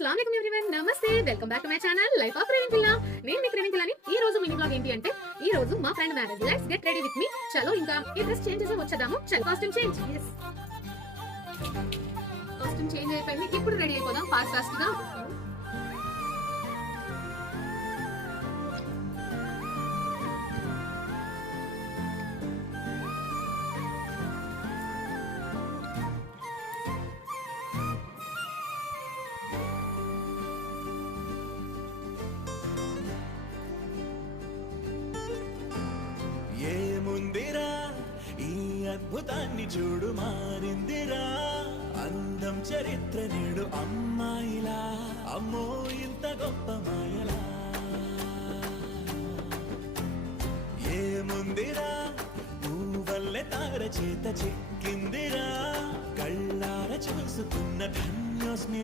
अस्सलाम वालेकुम एवरीवन नमస్తే welcome back to my channel life of రేవింకిల్ల నేను మీ రేవింకిల్లని ఈ రోజు మినీ బ్లాగ్ ఏంటి అంటే ఈ రోజు మా friend marriage let's get ready with me చలో ఇంకా ఈ డ్రెస్ చేంజ్ చేసి వచ్చేద్దాము చలో కాస్ట్యూమ్ చేంజ్ కాస్ట్యూమ్ చేంజ్ అయిపోయింది ఇప్పుడు రెడీ అయిపోదాం ఫాస్ట్ గా ఏముందిరా ఈ అద్భుతాన్ని చూడు మారిందిరా అందం చరిత్ర నేడు అమ్మాయిలా అమ్మో ఇంత గొప్ప మాయలా ఏముందిరా నువ్వల్లే తార చేత చిక్కిందిరా కళ్ళార చూసుకున్న ధన్యోస్మి